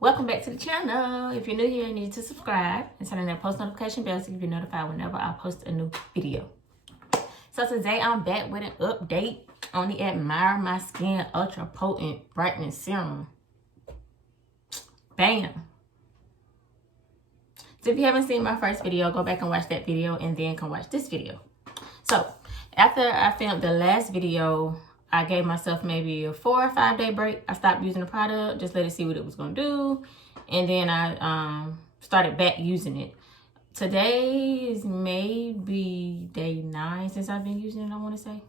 Welcome back to the channel. If you're new here, you need to subscribe and turn on that post notification bell so you can be notified whenever I post a new video. So today I'm back with an update on the Admire My Skin Ultra Potent Brightening Serum. Bam. So if you haven't seen my first video, go back and watch that video and then come watch this video. So after I filmed the last video, I gave myself maybe a 4 or 5 day break. I stopped using the product, just let it see what it was going to do. And then I started back using it. Today is maybe day 9 since I've been using it, I want to say.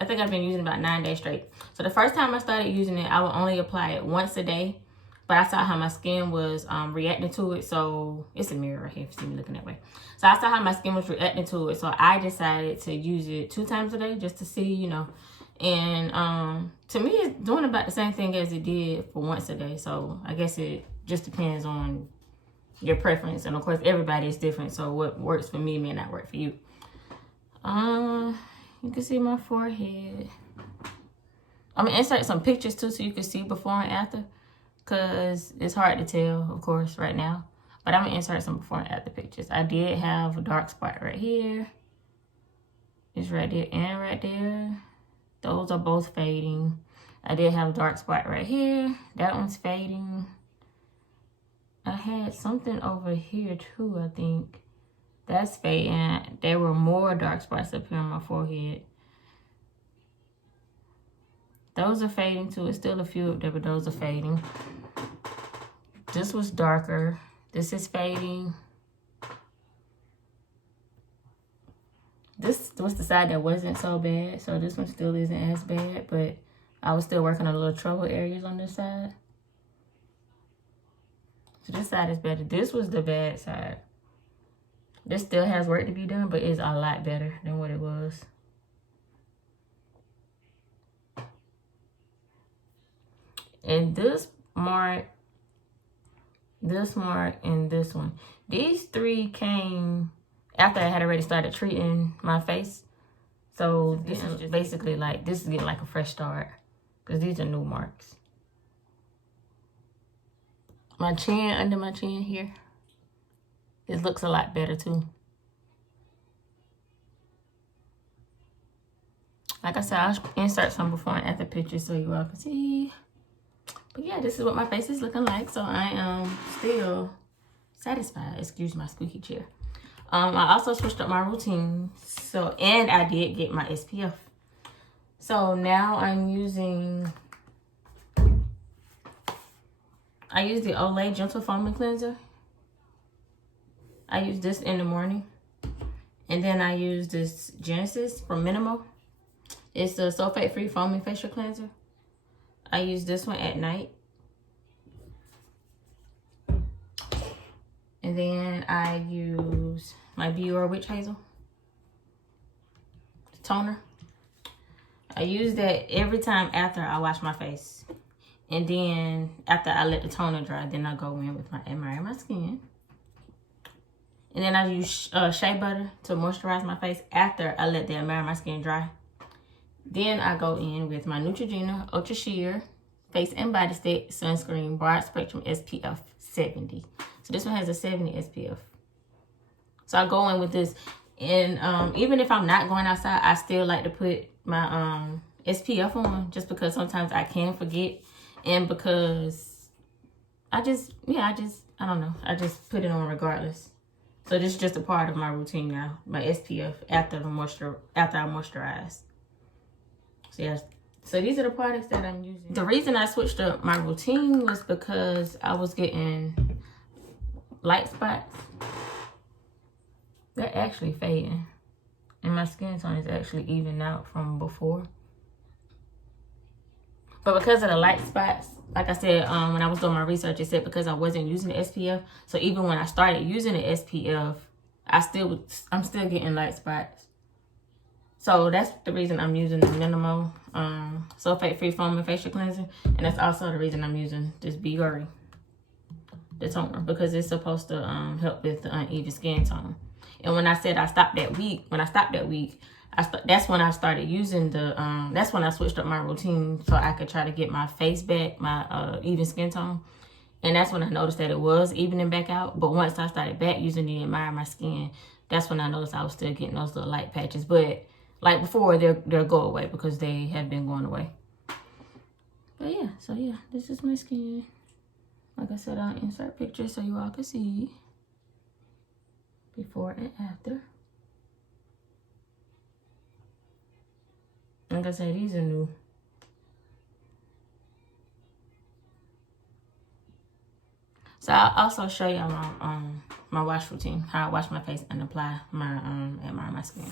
I think I've been using it about 9 days straight. So the first time I started using it, I would only apply it once a day. But I saw how my skin was reacting to it. So it's a mirror right here if you see me looking that way. So I saw how my skin was reacting to it. So I decided to use it 2 times a day just to see, you know. And to me, it's doing about the same thing as it did for once a day. So I guess it just depends on your preference. And of course, everybody is different. So what works for me may not work for you. You can see my forehead. I'm going to insert some pictures too so you can see before and after. Because it's hard to tell, of course, right now. But I'm going to insert some before and after pictures. I did have a dark spot right here. It's right there and right there. Those are both fading. I did have a dark spot right here. That one's fading. I had something over here too, I think. That's fading. There were more dark spots up here on my forehead. Those are fading too. It's still a few up there, but those are fading. This was darker. This is fading. This was the side that wasn't so bad. So this one still isn't as bad, but I was still working on little trouble areas on this side. So this side is better. This was the bad side. This still has work to be done, but it's a lot better than what it was. And this mark, and this one. These 3 came after I had already started treating my face. So this is just basically like, this is getting like a fresh start. Because these are new marks. My chin, under my chin here. This looks a lot better too. Like I said, I'll insert some before and after pictures so you all can see. But yeah, this is what my face is looking like. So I am still satisfied. Excuse my squeaky chair. I also switched up my routine. So, and I did get my SPF. So now I'm using, I use the Olay Gentle Foaming Cleanser. I use this in the morning. And then I use this Genesis from Minimal. It's the sulfate-free foaming facial cleanser. I use this one at night. And then I use my Biore Witch Hazel toner. I use that every time after I wash my face. And then after I let the toner dry, then I go in with my Admire My Skin. And then I use shea butter to moisturize my face after I let the Admire My Skin dry. Then I go in with my Neutrogena Ultra Sheer Face and Body Stick Sunscreen Broad Spectrum SPF 70. So this one has a 70 SPF. So I go in with this. And even if I'm not going outside, I still like to put my SPF on. Just because sometimes I can forget. And because I don't know. I just put it on regardless. So this is just a part of my routine now. My SPF after I moisturize. So yeah, so these are the products that I'm using. The reason I switched up my routine was because I was getting light spots. They're actually fading. And my skin tone is actually even out from before. But because of the light spots, like I said, when I was doing my research, it said because I wasn't using the SPF. So even when I started using the SPF, I'm still getting light spots. So that's the reason I'm using the Minimal sulfate-free foaming facial cleanser. And that's also the reason I'm using this Biore, the toner, because it's supposed to help with the uneven skin tone. And when I said I stopped that week, that's when I started using the that's when I switched up my routine so I could try to get my face back, my even skin tone. And that's when I noticed that it was evening back out. But once I started back using the Admire My Skin, that's when I noticed I was still getting those little light patches. But like before, they'll go away because they have been going away. But yeah, so yeah, this is my skin. Like I said, I'll insert pictures so you all can see before and after. Like I said, these are new. So I'll also show y'all my my wash routine, how I wash my face and apply my Admire My Skin.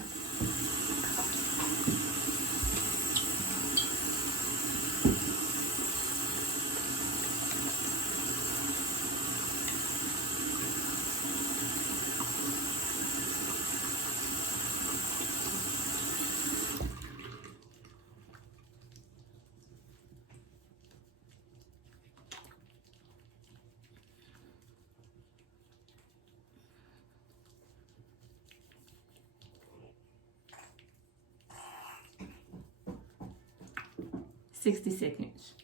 $60 seconds,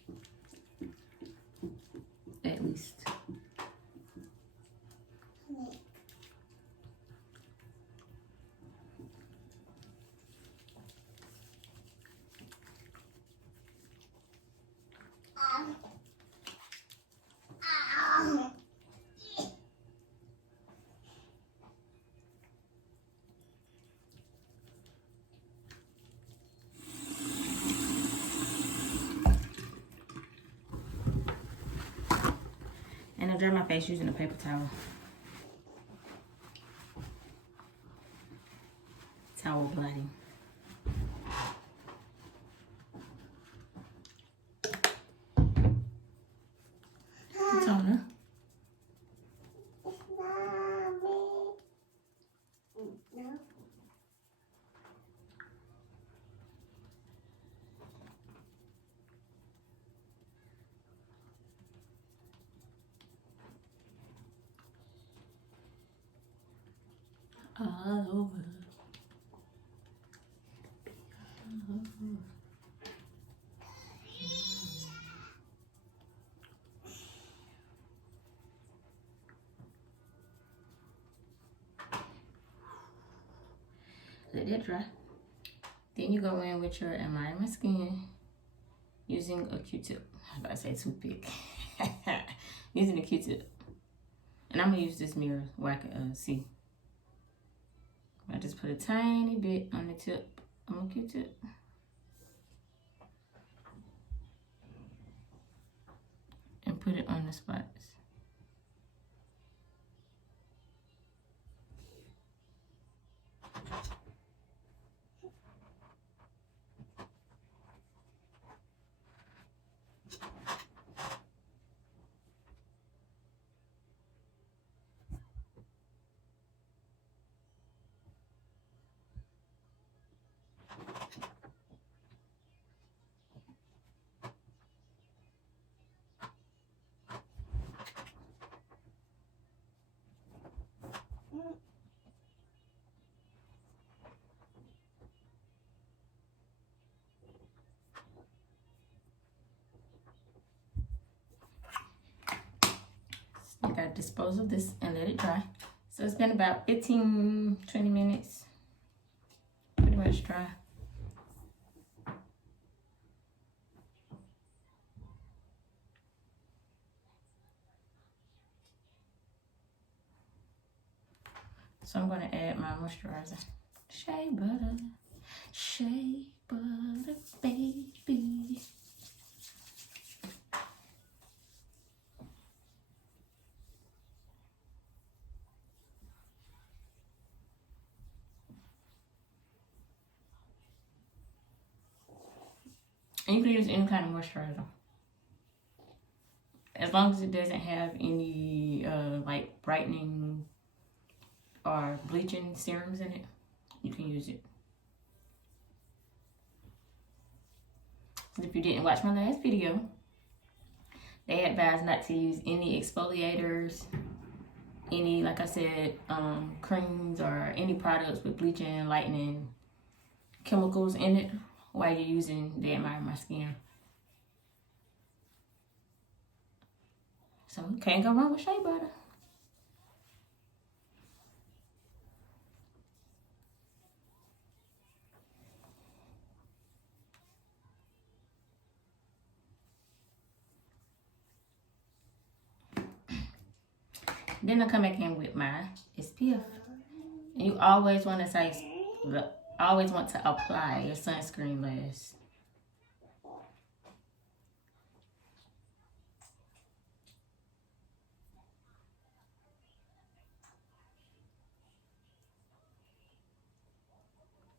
at least. And I dry my face using a paper towel. Towel blotting. Toner. All over. Let that dry. Then you go in with your Admire My Skin using a Q-tip. I was about to say toothpick. Using a Q-tip. And I'm going to use this mirror where I can see. I just put a tiny bit on the tip of my Q-tip. And put it on the spots. I gotta dispose of this and let it dry. So it's been about 15-20 minutes. Pretty much dry. So I'm gonna add my moisturizer. Shea butter, baby. And you can use any kind of moisturizer. As long as it doesn't have any like brightening or bleaching serums in it, you can use it. So if you didn't watch my last video, they advise not to use any exfoliators, any, like I said, creams or any products with bleaching, lightening, chemicals in it while you're using the Admire My Skin. So you can't go wrong with shea butter. Then I come back in with my SPF. And you always want to apply your sunscreen last.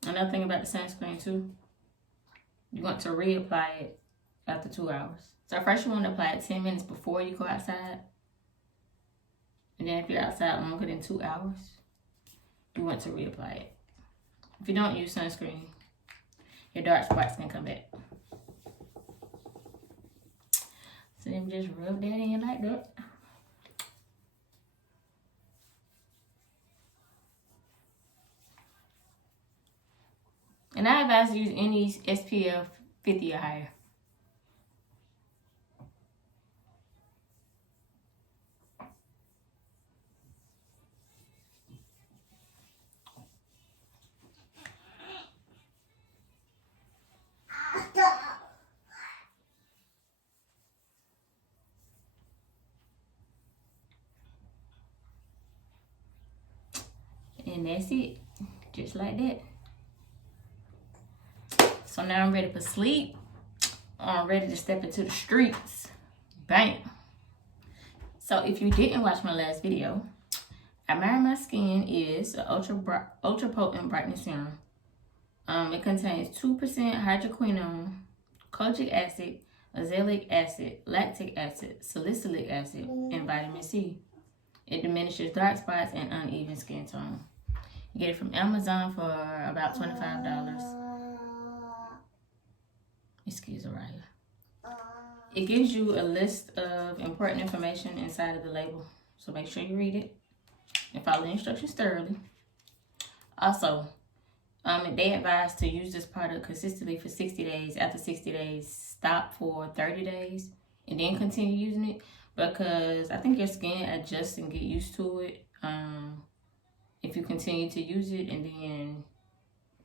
Another thing about the sunscreen too, you want to reapply it after 2 hours. So first you want to apply it 10 minutes before you go outside. And then if you're outside longer than 2 hours, you want to reapply it. If you don't use sunscreen, your dark spots can come back. So then just rub that in like that. And I advise you use any SPF 50 or higher. And that's it. Just like that. So now I'm ready for sleep. I'm ready to step into the streets. Bam. So if you didn't watch my last video, Admire My Skin is an ultra potent brightening serum. It contains 2% hydroquinone, kojic acid, azelaic acid, lactic acid, salicylic acid, and vitamin C. It diminishes dark spots and uneven skin tone. You get it from Amazon for about $25. Excuse me, right. It gives you a list of important information inside of the label. So make sure you read it and follow the instructions thoroughly. Also, they advise to use this product consistently for 60 days. After 60 days, stop for 30 days and then continue using it, because I think your skin adjusts and get used to it if you continue to use it, and then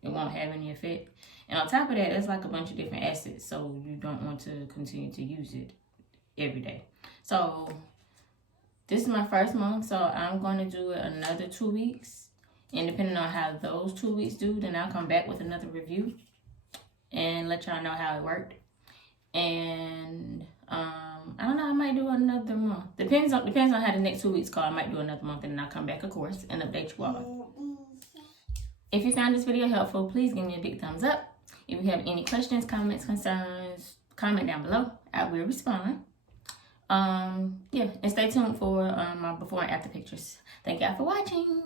it won't have any effect. And on top of that, there's like a bunch of different acids, so you don't want to continue to use it every day. So this is my first month, so I'm going to do it another 2 weeks. And depending on how those 2 weeks do, then I'll come back with another review and let y'all know how it worked. And I don't know, I might do another month. Depends on how the next 2 weeks go. I might do another month, and then I'll come back, of course, and update you all. If you found this video helpful, please give me a big thumbs up. If you have any questions, comments, concerns, comment down below. I will respond. Yeah, and stay tuned for my before and after pictures. Thank y'all for watching.